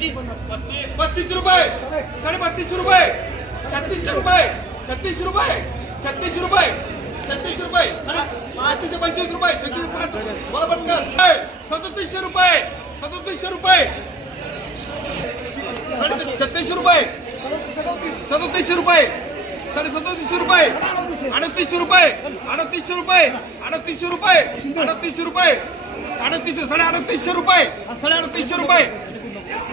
बत्तीस रुपये. साडे बत्तीसशे रुपये. छत्तीसशे रुपये. छत्तीस रुपये. छत्तीस रुपये. छत्तीस रुपये. पाचशे पंचवीस रुपये. छत्तीस पाच ए, सदोतीसशे रुपये. सदोतीसशे रुपये. छत्तीसशे रुपये. सदोतीसशे रुपये. साडे सदोतीसशे रुपये. अडतीसशे रुपये. अडतीसशे रुपये. अडतीसशे रुपये. अडतीसशे रुपये. अडतीसशे साडे अडतीसशे रुपये. साडे अडतीसशे रुपये.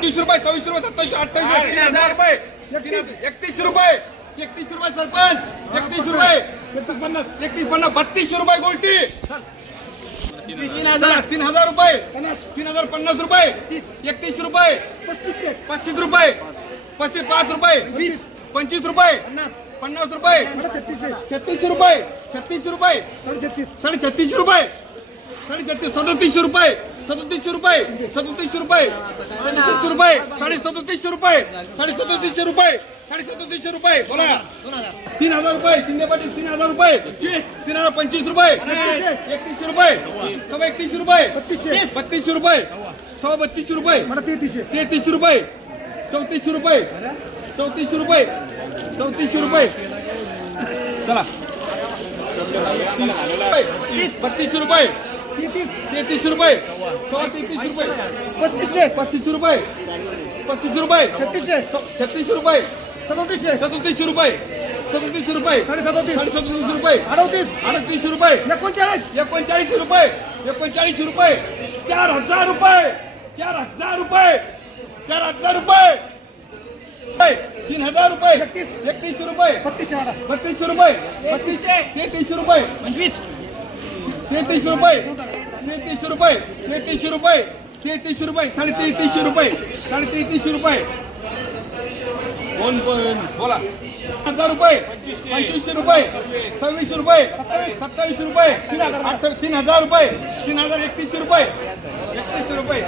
तीस रुपये सव्वीस रुपये सत्तावीस अठ्ठावीस तीन हजार रुपये. एकतीसशे रुपये. एकतीस रुपये सरपंच. एकतीस रुपये. एकतीस पन्नास. एकतीस पन्नास बत्तीसशे रुपये गोल्टी. चला, तीन हजार रुपये. तीन हजार पन्नास रुपये. एकतीस रुपये. पस्तीसशे पस्तीस रुपये. पस्तीस पाच रुपये. पंचवीस रुपये. पन्नास. रुपये. छत्तीसशे छत्तीसशे रुपये. छत्तीसशे रुपये. साडे छत्तीस साडे छत्तीसशे रुपये. साडे छत्तीस सदोतीसशे रुपये सदोतीसशे रुपये सदोतीसशे रुपये सदोतीसशे रुपये साडे सदोतीसशे रुपये साडे सदोतीसशे रुपये साडे सदोतीसशे रुपये बोला. तीन हजार रुपये शिंदे पाटील तीन हजार रुपये तीन हजार पंचवीस रुपये एकतीसशे. रुपये सव्वा एकतीसशे रुपये बत्तीसशे. बत्तीसशे रुपये सव्वा बत्तीसशे रुपये तेहतीसशे. तेहतीसशे रुपये चौतीसशे रुपये चौतीसशे रुपये चौतीसशे रुपये. चला. बत्तीसशे रुपये. तेहतीस. तेहतीसशे रुपये. सव्वा तेहतीसशे रुपये. पस्तीसशे. पस्तीसशे रुपये. पस्तीसशे रुपये. छत्तीसशे. छत्तीसशे रुपये. सदोतीसशे. सदोतीसशे रुपये. सदोतीसशे रुपये. साडे सदोतीस साडे सदोतीसशे रुपये. अडतीस. अडतीसशे रुपये. एकोणचाळीस. एकोणचाळीसशे रुपये. एकोणचाळीसशे रुपये. चार हजार रुपये. चार हजार रुपये. चार हजार रुपये. तीन हजार रुपये. एकतीस. एकतीसशे रुपये. बत्तीसशे बत्तीसशे रुपये. बत्तीसशे तेहतीसशे रुपये. पंचवीस तेहतीसशे रुपये. तेहतीसशे रुपये तेहतीसशे रुपये तेहतीसशे रुपये साडे तेहतीसशे रुपये साडे तेहतीसशे रुपये. बोला. हजार रुपये पंचवीसशे रुपये सव्वीसशे रुपये सत्तावीसशे रुपये अठ्ठावीस तीन हजार रुपये तीन हजार एकतीसशे रुपये. एकतीसशे रुपये.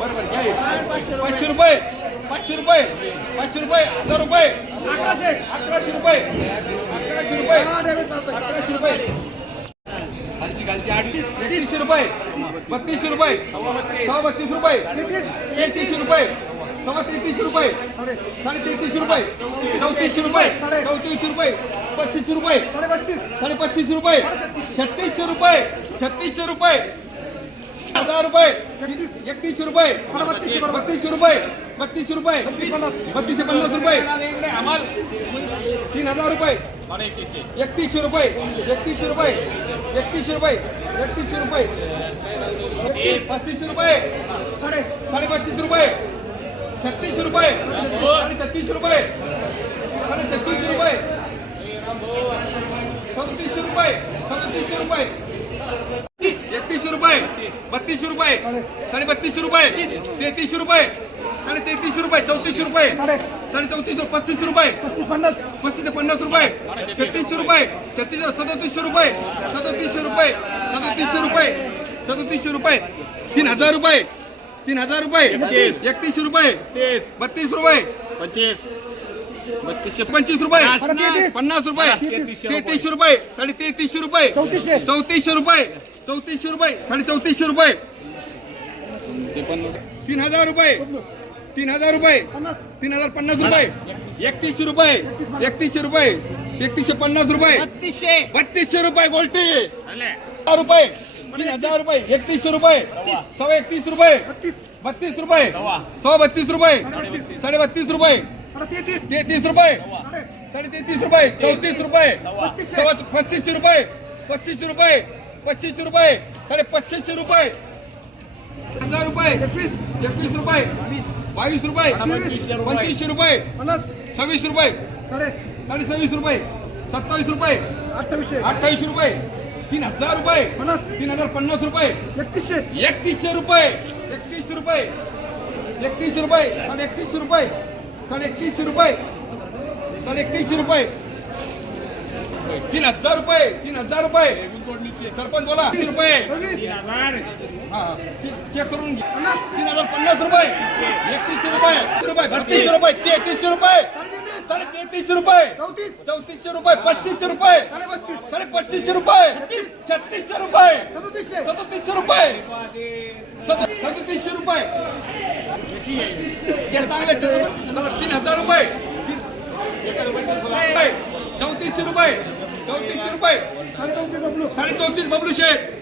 बरोबर घ्या पाचशे रुपये पाचशे रुपये पाचशे रुपये हजार रुपये. अकराशे अकराशे रुपये अकराशे रुपये अकराशे रुपये. अकराशे रुपये एकतीसशे रुपये. बत्तीसशे रुपये. सव्वा बत्तीस रुपये. तेहतीस तेहतीसशे रुपये. सव्वा तेहतीसशे रुपये. साडे साडे तेहतीसशे रुपये. चौतीसशे रुपये. चौतीसशे रुपये. पस्तीसशे रुपये. साडे पस्तीस साडे पस्तीसशे रुपये. छत्तीसशे रुपये. छत्तीसशे रुपये. हजार रुपये. एकतीसशे रुपये. बत्तीसशे रुपये. बत्तीसशे रुपये. बत्तीसशे पन्नास. रुपये. तीन हजार रुपये. एकतीसशे रुपये. एकतीसशे रुपये. एकतीसशे रुपये. एकतीसशे रुपये. पस्तीसशे रुपये. साडे साडे पस्तीस रुपये. छत्तीसशे रुपये. साडे छत्तीसशे रुपये. साडे छत्तीसशे रुपये. सदतीसशे रुपये. सदतीसशे रुपये एकतीसशे रुपये बत्तीसशे रुपये. साडे बत्तीसशे रुपये. तेहतीसशे रुपये. साडे तेहतीसशे रुपये चौतीसशे रुपये. साडे चौतीसशे पस्तीसशे रुपये. पस्तीस पन्नास. पस्तीस ते पन्नास रुपये. छत्तीसशे रुपये. छत्तीस सदतीसशे रुपये. सदतीसशे रुपये. सदतीसशे रुपये. सदतीसशे रुपये. तीन हजार रुपये. तीन हजार रुपये. एकतीसशे रुपये. बत्तीस रुपये. पंचवीस. बत्तीसशे पंचवीस रुपये. पन्नास. रुपये. तेहतीसशे रुपये. साडे तेहतीसशे रुपये. चौतीसशे. चौतीसशे रुपये. चौतीसशे रुपये. साडे चौतीसशे रुपये. तीन हजार रुपये. तीन हजार रुपये. तीन हजार पन्नास रुपये. एकतीसशे रुपये. एकतीसशे रुपये. एकतीसशे पन्नास रुपये. बत्तीसशे. बत्तीसशे रुपये गोल्टी. रुपये. तीन हजार रुपये. एकतीसशे रुपये. सव्वा एकतीस रुपये. बत्तीस रुपये. सव्वा. बत्तीस रुपये. साडे बत्तीस रुपये. तेहतीस रुपये. साडे तेहतीस रुपये. चौतीस रुपये. सव्वा. पस्तीसशे रुपये. पस्तीसशे रुपये. पस्तीसशे रुपये. साडे पस्तीसशे रुपये. रुपये एकवीस रुपये बावीस रुपये पंचवीसशे रुपये सव्वीस रुपये साडे सव्वीस रुपये सत्तावीस रुपये अठ्ठावीसशे. अठ्ठावीस रुपये तीन हजार रुपये तीन हजार पन्नास रुपये एकतीसशे. एकतीसशे रुपये एकतीसशे रुपये एकतीसशे रुपये साडे एकतीसशे रुपये साडे एकतीसशे रुपये साडे एकतीसशे रुपये. तीन हजार रुपये तीन हजार रुपये. सरपंच बोला तीन रुपये. हा, चेक करून तीन हजार पन्नास रुपये. एकतीसशे रुपये. रुपये बत्तीसशे रुपये तेहतीसशे रुपये. साडे तेहतीसशे रुपये. चौतीस. चौतीसशे रुपये पस्तीसशे रुपये. साडे पस्तीस साडे पच्चीसशे रुपये छत्तीसशे रुपये. सदोतीसशे. रुपये. सद- सदतीसशे रुपये. चांगले तीन हजार रुपये. चौतीसशे रुपये. चौतीसशे रुपये. साडे चौतीस बबलू साडे चौतीस बबलू शेठ.